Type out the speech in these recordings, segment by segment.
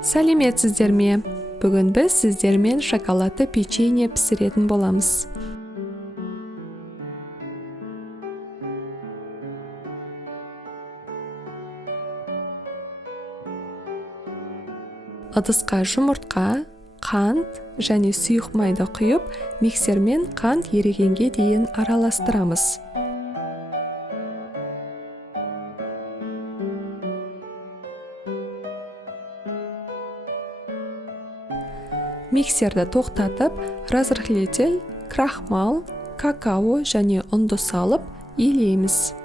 Сәлеметсіздер ме? Бүгін біз сіздермен шоколадты печенье пісіретін боламыз. Ыдысқа жұмыртқа, қант және сұйық майды құйып, миксермен қант ерігенге дейін араластырамыз. Миксерді тоқтатып, разрыхлитель, крахмал, какао және ұнды салып, илейміз.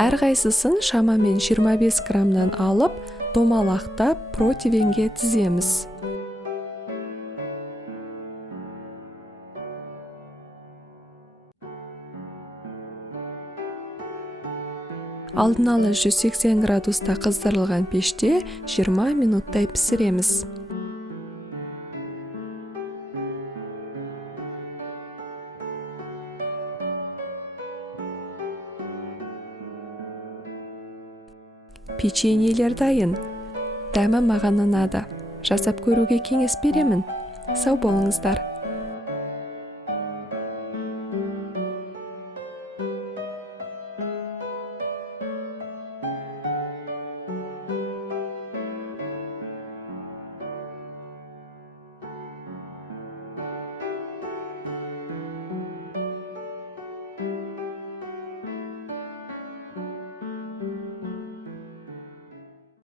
Әрқайсысын шамамен 25 граммнан алып, домалақтап противенге тіземіз. Алдын ала 180 градуста қыздырылған пеште 20 минуттай пісіреміз. Печеньелер дайын. Дәмі маған ұнады. Жасап көруге кеңес беремін. Сау болыңыздар.